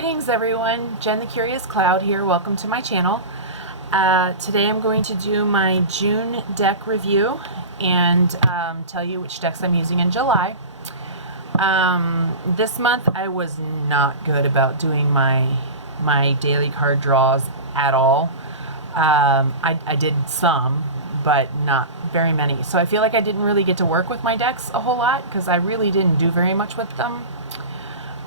Greetings everyone, Jen the Curious Cloud here. Welcome to my channel. Today I'm going to do my June deck review and tell you which decks I'm using in July. This month I was not good about doing my daily card draws at all. I did some, but not very many. So I feel like I didn't really get to work with my decks a whole lot because I really didn't do very much with them.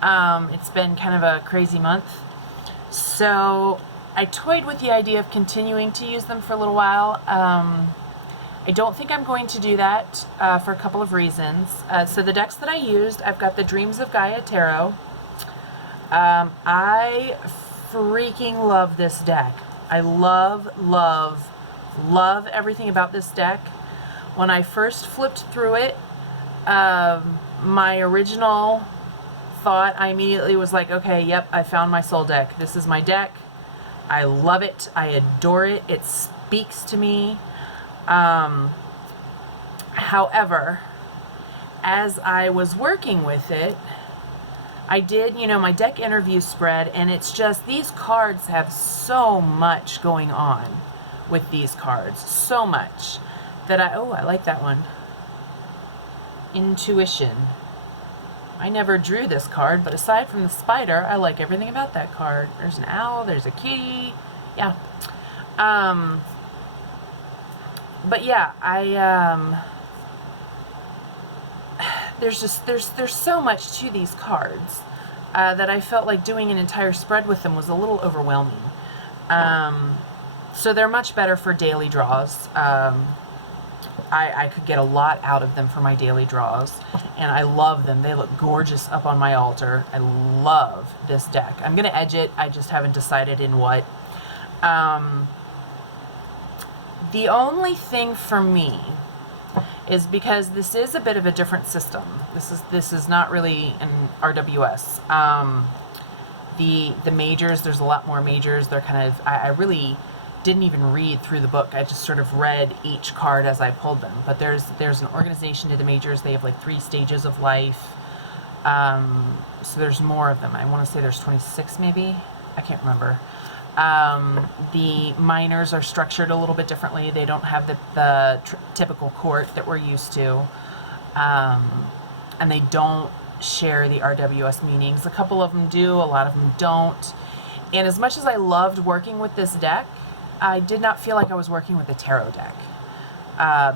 It's been kind of a crazy month. So I toyed with the idea of continuing to use them for a little while. I don't think I'm going to do that for a couple of reasons. So the decks that I used, I've got the Dreams of Gaia Tarot. I freaking love this deck. I love everything about this deck. When I first flipped through it, my original thought, I immediately was like, okay, yep, I found my soul deck. This is my deck. I love it. I adore it. It speaks to me. However, as I was working with it, I did, my deck interview spread, and it's just, these cards have so much going on with these cards. So much that I like that one. Intuition. I never drew this card, but aside from the spider, I like everything about that card. There's an owl, there's a kitty, yeah. But yeah, there's so much to these cards that I felt like doing an entire spread with them was a little overwhelming. So they're much better for daily draws. I could get a lot out of them for my daily draws, and I love them. They look gorgeous up on my altar. I love this deck. I'm going to edge it. I just haven't decided in what. The only thing for me is because this is a bit of a different system. This is not really an RWS. The majors, there's a lot more majors. They're kind of, I really didn't even read through the book. I just sort of read each card as I pulled them. But there's an organization to the majors. They have like 3 stages of life. So there's more of them. I want to say there's 26 maybe. I can't remember. The minors are structured a little bit differently. They don't have the typical court that we're used to. And they don't share the RWS meanings. A couple of them do, a lot of them don't. And as much as I loved working with this deck, I did not feel like I was working with a tarot deck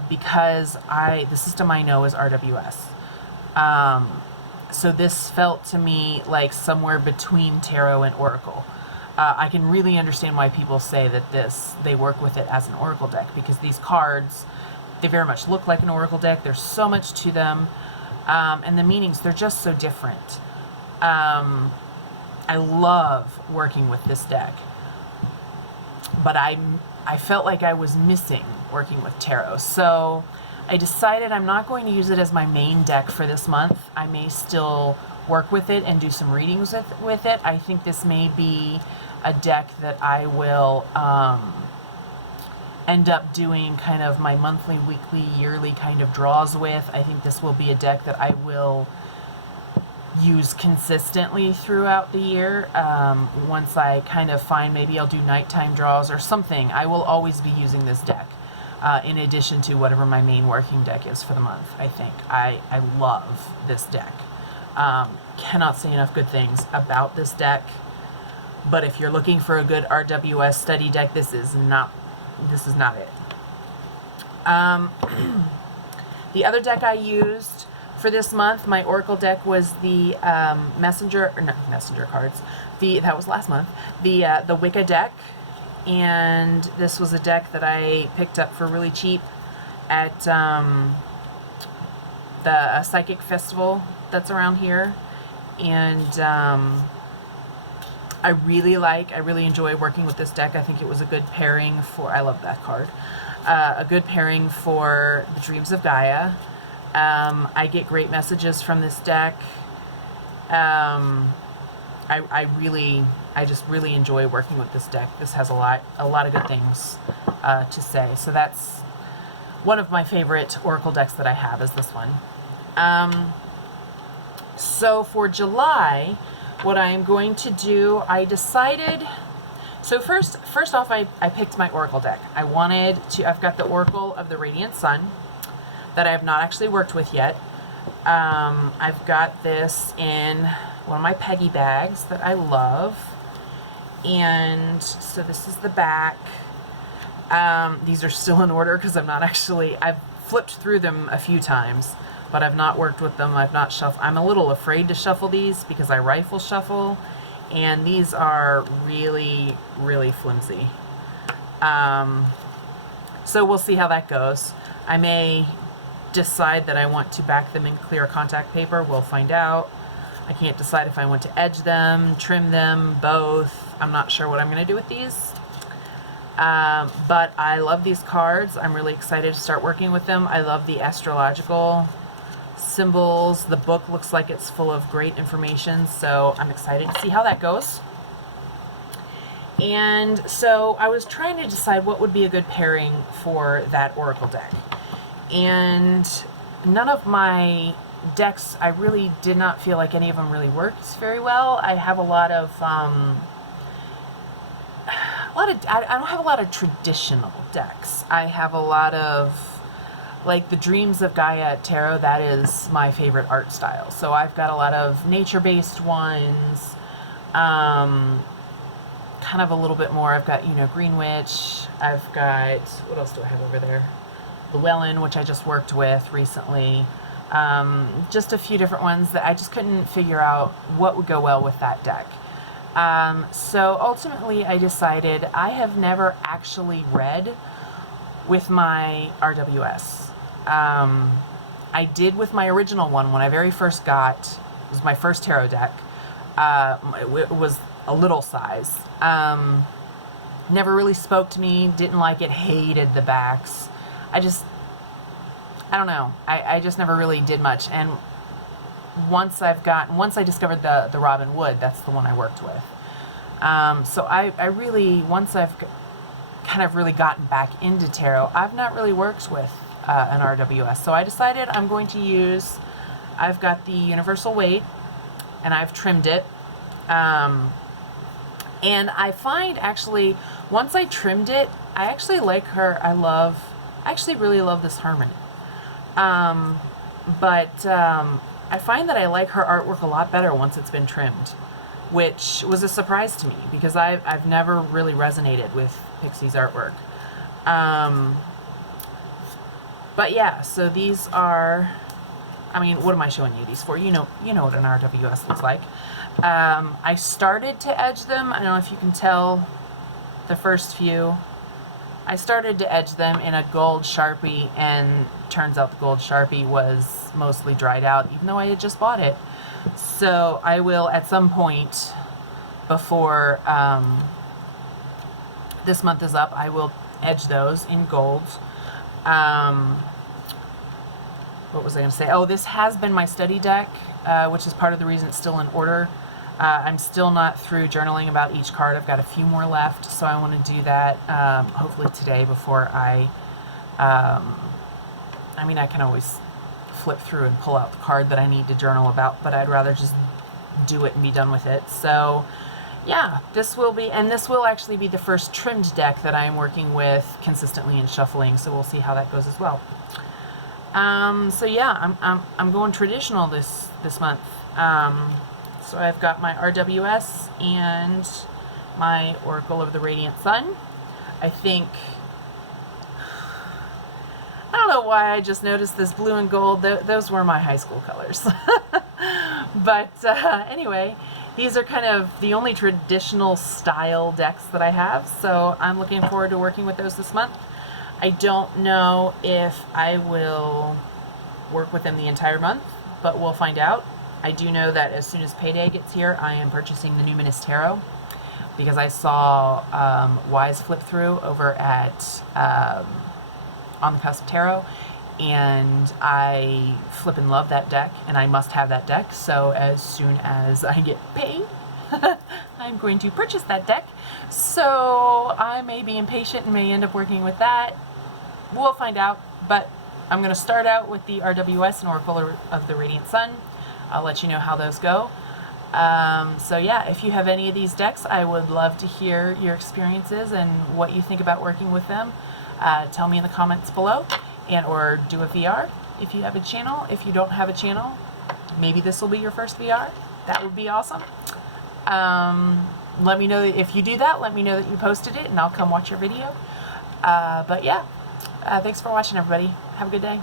because the system I know is RWS. So this felt to me like somewhere between tarot and oracle. I can really understand why people say that they work with it as an oracle deck, because these cards, they very much look like an oracle deck. There's so much to them, and the meanings, they're just so different. I love working with this deck, but I felt like I was missing working with tarot. So I decided I'm not going to use it as my main deck for this month. I may still work with it and do some readings with it. I think this may be a deck that I will end up doing kind of my monthly, weekly, yearly kind of draws with. I think this will be a deck that I will use consistently throughout the year. Once I kind of find, maybe I'll do nighttime draws or something. I will always be using this deck in addition to whatever my main working deck is for the month. I think I love this deck. Cannot say enough good things about this deck. But if you're looking for a good RWS study deck, this is not it. The other deck I used for this month, my Oracle deck, was the Messenger cards. That was last month. The Wicca Deck, and this was a deck that I picked up for really cheap at the psychic festival that's around here, and I really enjoy working with this deck. I think it was a good pairing for, I love that card, a good pairing for the Dreams of Gaia. I get great messages from this deck. I just really enjoy working with this deck. This has a lot of good things to say. So that's one of my favorite Oracle decks that I have, is this one. So for July, what I'm going to do, I decided, so first off, I picked my Oracle deck. I've got the Oracle of the Radiant Sun that I have not actually worked with yet. I've got this in one of my Peggy bags that I love. And so this is the back. These are still in order because I've flipped through them a few times, but I've not worked with them. I've not shuffled. I'm a little afraid to shuffle these because I rifle shuffle, and these are really, really flimsy. So we'll see how that goes. I may decide that I want to back them in clear contact paper. We'll find out. I can't decide if I want to edge them, trim them, both. I'm not sure what I'm going to do with these. But I love these cards. I'm really excited to start working with them. I love the astrological symbols. The book looks like it's full of great information, so I'm excited to see how that goes. And so I was trying to decide what would be a good pairing for that Oracle deck. And none of my decks, I really did not feel like any of them really worked very well. I have a lot of I don't have a lot of traditional decks. I have a lot of, like, the Dreams of Gaia Tarot. That is my favorite art style. So I've got a lot of nature-based ones, kind of a little bit more. I've got, Green Witch. I've got, what else do I have over there? Llewellyn, which I just worked with recently. Just a few different ones that I just couldn't figure out what would go well with that deck. So ultimately I decided I have never actually read with my RWS. I did with my original one when I very first got, it was my first tarot deck. It was a little size. Never really spoke to me, didn't like it, hated the backs. I don't know. I just never really did much. And once I discovered the Robin Wood, that's the one I worked with. So I really, once I've kind of really gotten back into tarot, I've not really worked with an RWS. So I decided I'm going to use, I've got the Universal Weight, and I've trimmed it. And I find, actually, once I trimmed it, I actually like her. I actually really love this Harmony. I find that I like her artwork a lot better once it's been trimmed, which was a surprise to me because I've never really resonated with Pixie's artwork. But yeah, so these are, I mean, what am I showing you these for? You know what an RWS looks like. I started to edge them. I don't know if you can tell the first few. I started to edge them in a gold Sharpie, and turns out the gold Sharpie was mostly dried out, even though I had just bought it. So I will, at some point before this month is up, I will edge those in gold. What was I going to say? Oh, this has been my study deck, which is part of the reason it's still in order. I'm still not through journaling about each card. I've got a few more left, so I want to do that hopefully today before I mean, I can always flip through and pull out the card that I need to journal about, but I'd rather just do it and be done with it. So yeah, this will actually be the first trimmed deck that I'm working with consistently in shuffling, so we'll see how that goes as well. So yeah, I'm going traditional this month. So I've got my RWS and my Oracle of the Radiant Sun. I don't know why I just noticed this blue and gold. Those were my high school colors. But anyway, these are kind of the only traditional style decks that I have, so I'm looking forward to working with those this month. I don't know if I will work with them the entire month, but we'll find out. I do know that as soon as payday gets here, I am purchasing the Numinous Tarot, because I saw Wise flip through over at On the Cusp Tarot, and I flippin' love that deck, and I must have that deck. So as soon as I get paid, I'm going to purchase that deck. So I may be impatient and may end up working with that. We'll find out, but I'm going to start out with the RWS and Oracle of the Radiant Sun. I'll let you know how those go. So yeah, if you have any of these decks, I would love to hear your experiences and what you think about working with them. Tell me in the comments below, and or do a VR if you have a channel. If you don't have a channel, maybe this will be your first VR. That would be awesome. Let me know if you do that. Let me know that you posted it, and I'll come watch your video. But yeah, thanks for watching, everybody. Have a good day.